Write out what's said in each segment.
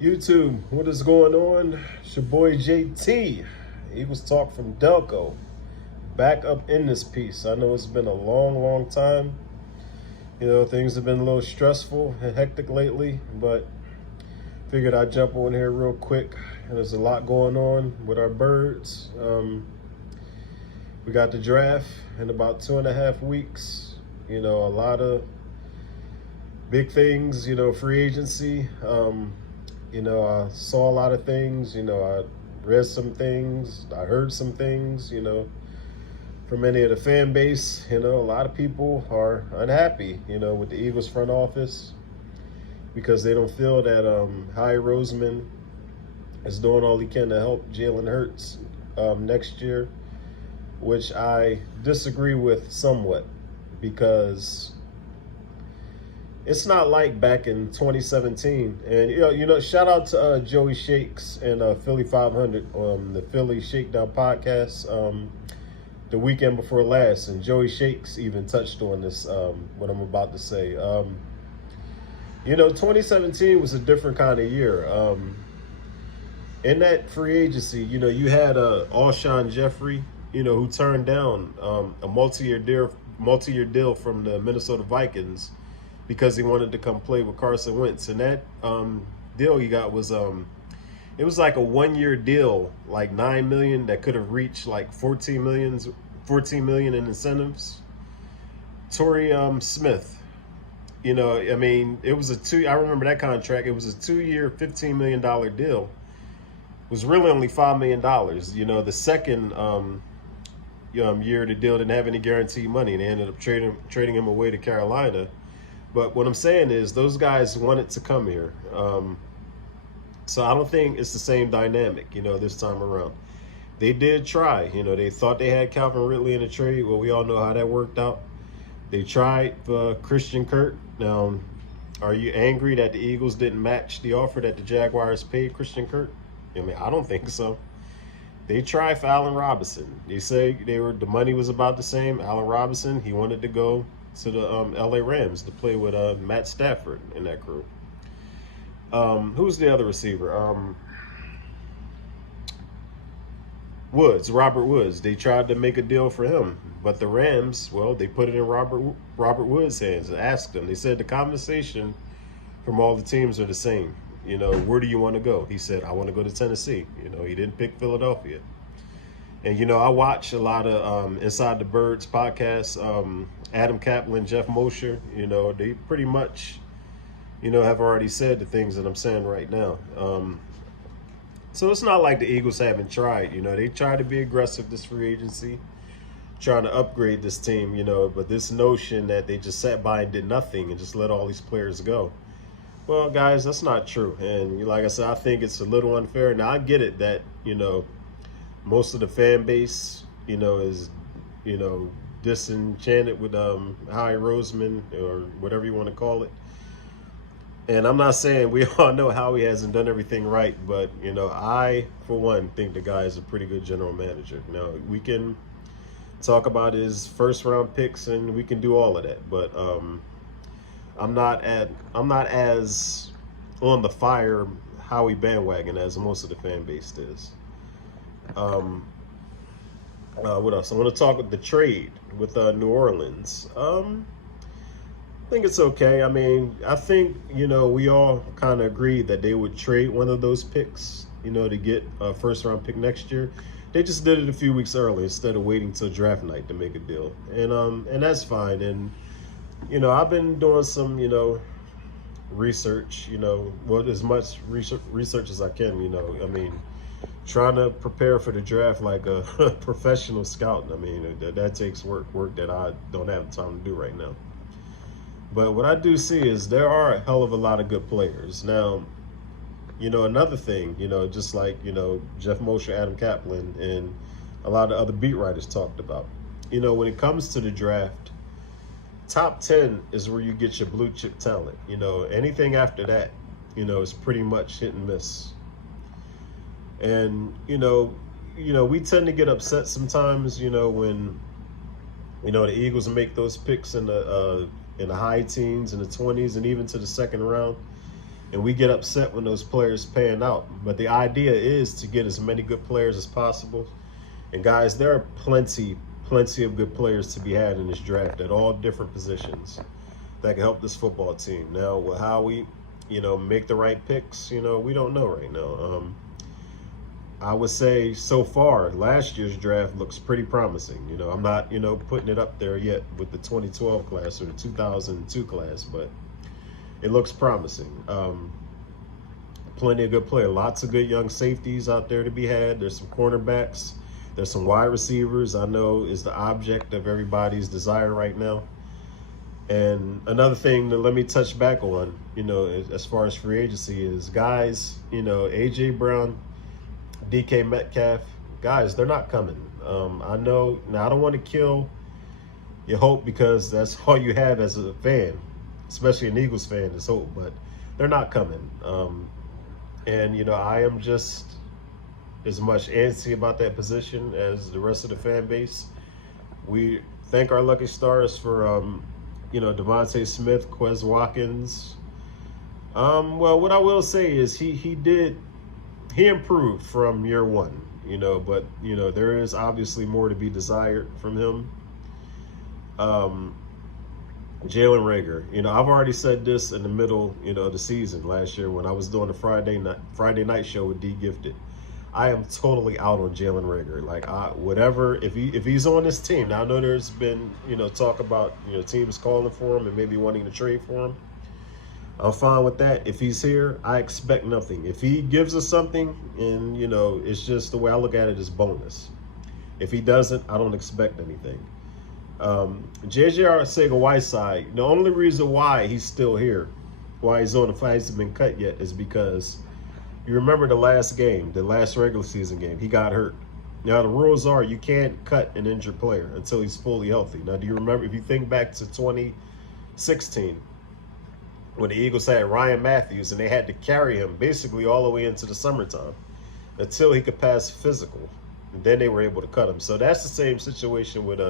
YouTube, what is going on? It's your boy JT. Eagles Talk from Delco. Back up in this piece. I know it's been a long time. Things have been a little stressful and hectic lately, but figured I'd jump on here real quick. And there's a lot going on with our birds. We got the draft in about 2.5 weeks. A lot of big things, free agency. I saw a lot of things, I read some things, I heard some things, from many of the fan base. A lot of people are unhappy, with the Eagles front office because they don't feel that Howie Roseman is doing all he can to help Jalen Hurts next year, which I disagree with somewhat because it's not like back in 2017. And shout out to Joey Shakes and Philly 500, the Philly Shakedown podcast, the weekend before last, and Joey Shakes even touched on this, what I'm about to say. 2017 was a different kind of year. In that free agency, you had Alshon Jeffrey, who turned down a multi-year deal from the Minnesota Vikings because he wanted to come play with Carson Wentz. And that deal he got was it was like a 1-year deal, like $9 million that could have reached like 14 million in incentives. Torrey Smith, it was I remember that contract. It was a 2-year, $15 million deal. It was really only $5 million. The second year of the deal didn't have any guaranteed money, and they ended up trading him away to Carolina. But what I'm saying is those guys wanted to come here. So I don't think it's the same dynamic, this time around. They did try. They thought they had Calvin Ridley in a trade. Well, we all know how that worked out. They tried Christian Kirk. Now, are you angry that the Eagles didn't match the offer that the Jaguars paid Christian Kirk? I don't think so. They tried for Allen Robinson. They say the money was about the same. Allen Robinson, he wanted to go to the LA Rams to play with Matt Stafford in that crew. Who's the other receiver? Robert Woods. They tried to make a deal for him, but the Rams, well, they put it in Robert Woods' hands and asked him. They said the compensation from all the teams are the same. Where do you want to go? He said, I want to go to Tennessee. He didn't pick Philadelphia. And, I watch a lot of Inside the Birds podcasts. Adam Kaplan, Jeff Mosher, they pretty much, have already said the things that I'm saying right now. So it's not like the Eagles haven't tried. They tried to be aggressive this free agency, trying to upgrade this team, but this notion that they just sat by and did nothing and just let all these players go. Well, guys, that's not true. And like I said, I think it's a little unfair. Now, I get it that, most of the fan base, is, disenchanted with Howie Roseman or whatever you want to call it. And I'm not saying we all know Howie hasn't done everything right, but, I, for one, think the guy is a pretty good general manager. Now, we can talk about his first-round picks, and we can do all of that, but I'm not as on the fire Howie bandwagon as most of the fan base is. What else? I want to talk with the trade with New Orleans. I think it's okay. I think, we all kind of agreed that they would trade one of those picks, to get a first-round pick next year. They just did it a few weeks early instead of waiting till draft night to make a deal. And that's fine. And, I've been doing some, research, as much research as I can, trying to prepare for the draft like a professional scout. That takes work that I don't have time to do right now. But what I do see is there are a hell of a lot of good players. Now, another thing, just like, Jeff Mosher, Adam Kaplan, and a lot of other beat writers talked about, when it comes to the draft, top 10 is where you get your blue chip talent. Anything after that, is pretty much hit and miss. And, we tend to get upset sometimes, when, the Eagles make those picks in the high teens, in the 20s, and even to the second round. and we get upset when those players pan out. But the idea is to get as many good players as possible. And guys, there are plenty of good players to be had in this draft at all different positions that can help this football team. Now, how we, make the right picks, we don't know right now. I would say so far, last year's draft looks pretty promising. I'm not, putting it up there yet with the 2012 class or the 2002 class, but it looks promising. Plenty of good players, lots of good young safeties out there to be had. There's some cornerbacks. There's some wide receivers I know is the object of everybody's desire right now. And another thing that let me touch back on, as far as free agency is guys, A.J. Brown, DK Metcalf, guys, they're not coming. I know, now I don't want to kill your hope because that's all you have as a fan, especially an Eagles fan, is hope, but they're not coming. And, I am just as much antsy about that position as the rest of the fan base. We thank our lucky stars for, Devontae Smith, Quez Watkins. Well, what I will say is he improved from year one, but, there is obviously more to be desired from him. Jalen Reagor, I've already said this in the middle, of the season last year when I was doing the Friday night show with D Gifted. I am totally out on Jalen Reagor. Like, whatever, if he's on this team, now I know there's been, talk about, teams calling for him and maybe wanting to trade for him. I'm fine with that. If he's here, I expect nothing. If he gives us something, and, it's just the way I look at it is bonus. If he doesn't, I don't expect anything. J.J. Arcega-Whiteside, the only reason why he's still here, why he's on the flag, hasn't been cut yet, is because you remember the last game, the last regular season game, he got hurt. Now, the rules are you can't cut an injured player until he's fully healthy. Now, do you remember, if you think back to 2016, when the Eagles had Ryan Matthews and they had to carry him basically all the way into the summertime until he could pass physical. And then they were able to cut him. So that's the same situation with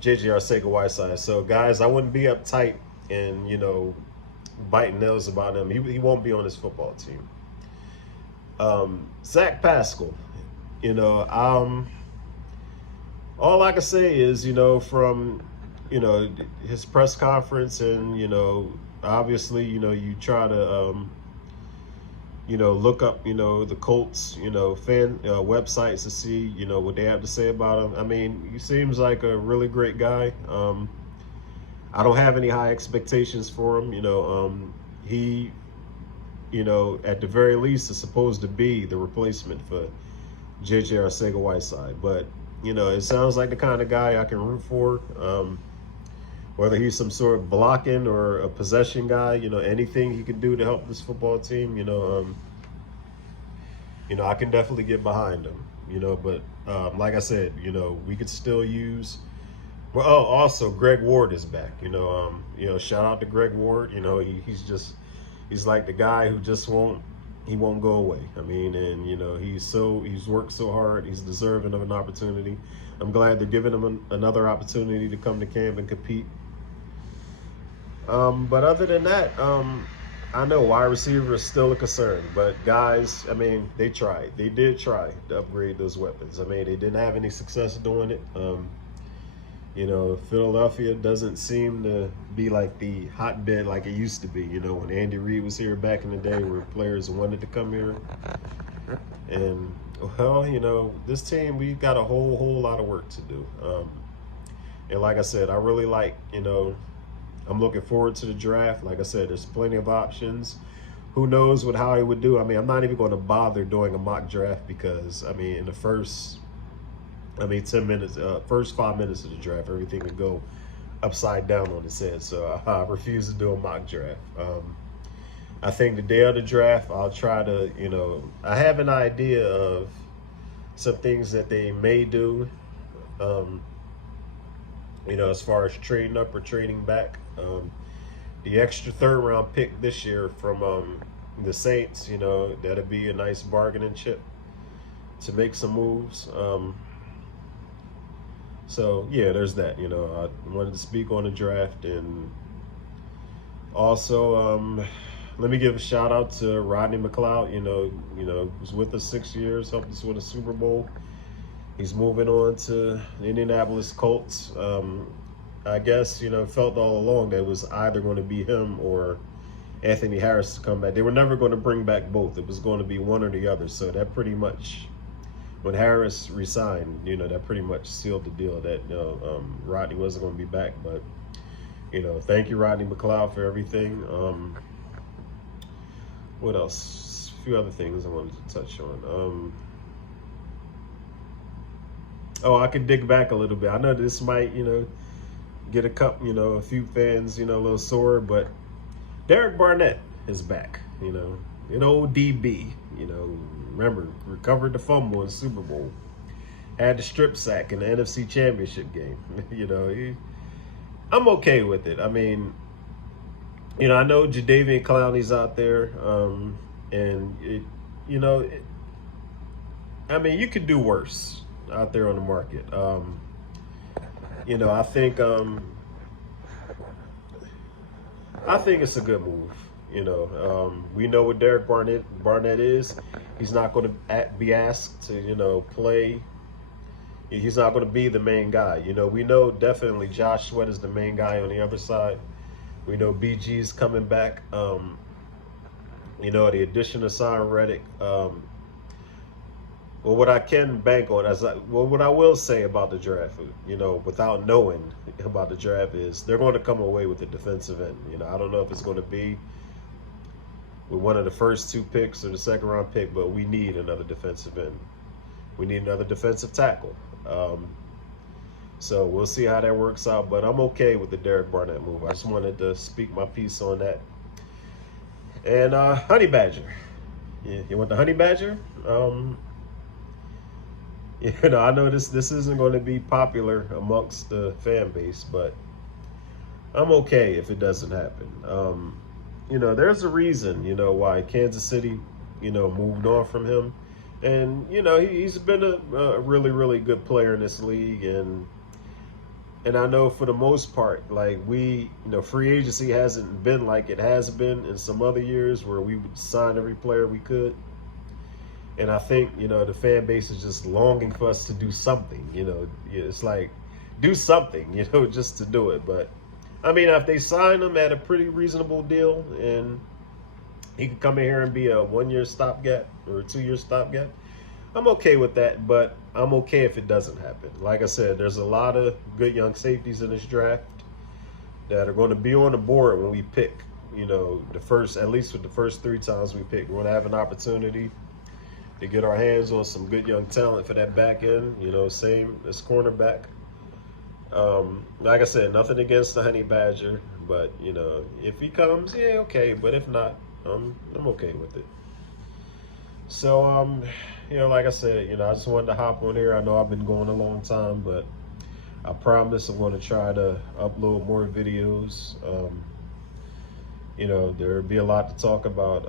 J.J. Arcega-Whiteside. So, guys, I wouldn't be uptight and, biting nails about him. He won't be on this football team. Zach Pascal, all I can say is, from, his press conference and, obviously, you try to, look up, the Colts, fan websites to see, what they have to say about him. I mean, he seems like a really great guy. I don't have any high expectations for him. He, at the very least is supposed to be the replacement for J.J. Arcega-Whiteside. But, it sounds like the kind of guy I can root for. Whether he's some sort of blocking or a possession guy, anything he can do to help this football team, I can definitely get behind him, but like I said, we could still use, well, oh, also Greg Ward is back, shout out to Greg Ward, he's like the guy who just won't go away. I mean, and, he's worked so hard, he's deserving of an opportunity. I'm glad they're giving him another opportunity to come to camp and compete. But other than that, I know wide receiver is still a concern, but guys, I mean, they tried. They did try to upgrade those weapons. I mean, they didn't have any success doing it. Philadelphia doesn't seem to be like the hotbed like it used to be, when Andy Reid was here back in the day where players wanted to come here. And, well, this team, we got a whole lot of work to do. And like I said, I really like, I'm looking forward to the draft. Like I said, there's plenty of options. Who knows what Howie would do? I mean, I'm not even going to bother doing a mock draft because, I mean, in the first 10 minutes, first 5 minutes of the draft, everything would go upside down on its head. So I refuse to do a mock draft. I think the day of the draft, I'll try to, I have an idea of some things that they may do, as far as trading up or trading back. The extra third round pick this year from the Saints, that'll be a nice bargaining chip to make some moves. So yeah, there's that. I wanted to speak on the draft, and also let me give a shout out to Rodney McLeod. Was with us 6 years, helped us win a Super Bowl. He's moving on to the Indianapolis Colts. I guess, felt all along that it was either going to be him or Anthony Harris to come back. They were never going to bring back both. It was going to be one or the other. So that pretty much, when Harris resigned, that pretty much sealed the deal that Rodney wasn't going to be back. But thank you, Rodney McLeod, for everything. What else? A few other things I wanted to touch on. I could dig back a little bit. I know this might, get a few fans, a little sore, but Derek Barnett is back, an old DB, remember, recovered the fumble in the Super Bowl, had the strip sack in the NFC Championship game. I'm okay with it. I mean, I know Jadeveon Clowney's out there, and you could do worse out there on the market. I think it's a good move. We know what Derek Barnett is. He's not going to be asked to, play. He's not going to be the main guy. We know definitely Josh Sweat is the main guy on the other side. We know BG's coming back. The addition of Son Reddick. What I can bank on, what I will say about the draft, without knowing about the draft, is they're going to come away with a defensive end. I don't know if it's going to be with one of the first 2 picks or the second round pick, but we need another defensive end. We need another defensive tackle. So we'll see how that works out, but I'm okay with the Derek Barnett move. I just wanted to speak my piece on that. And Honey Badger. You want the Honey Badger? I know this isn't going to be popular amongst the fan base, but I'm okay if it doesn't happen. There's a reason, why Kansas City, moved on from him. And, he's been a really, really good player in this league. And I know for the most part, like free agency hasn't been like it has been in some other years where we would sign every player we could. And I think, the fan base is just longing for us to do something, it's like, do something, just to do it. But I mean, if they sign him at a pretty reasonable deal and he could come in here and be a 1-year stopgap or a 2-year stopgap, I'm okay with that. But I'm okay if it doesn't happen. Like I said, there's a lot of good young safeties in this draft that are going to be on the board when we pick, at least with the first 3 times we pick. We're going to have an opportunity to get our hands on some good young talent for that back end, same as cornerback. Like I said, nothing against the Honey Badger, but if he comes, yeah, okay. But if not, I'm okay with it. So like I said, I just wanted to hop on here. I know I've been going a long time, but I promise I'm going to try to upload more videos. There'll be a lot to talk about.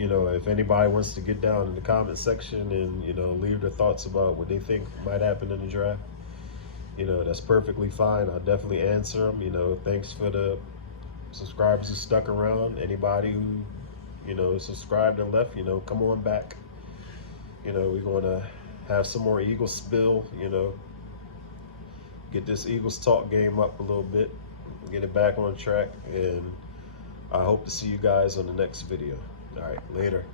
If anybody wants to get down in the comment section and, leave their thoughts about what they think might happen in the draft, that's perfectly fine. I'll definitely answer them. Thanks for the subscribers who stuck around. Anybody who, subscribed and left, come on back. We're going to have some more Eagles spill, get this Eagles talk game up a little bit, get it back on track. And I hope to see you guys on the next video. All right, later.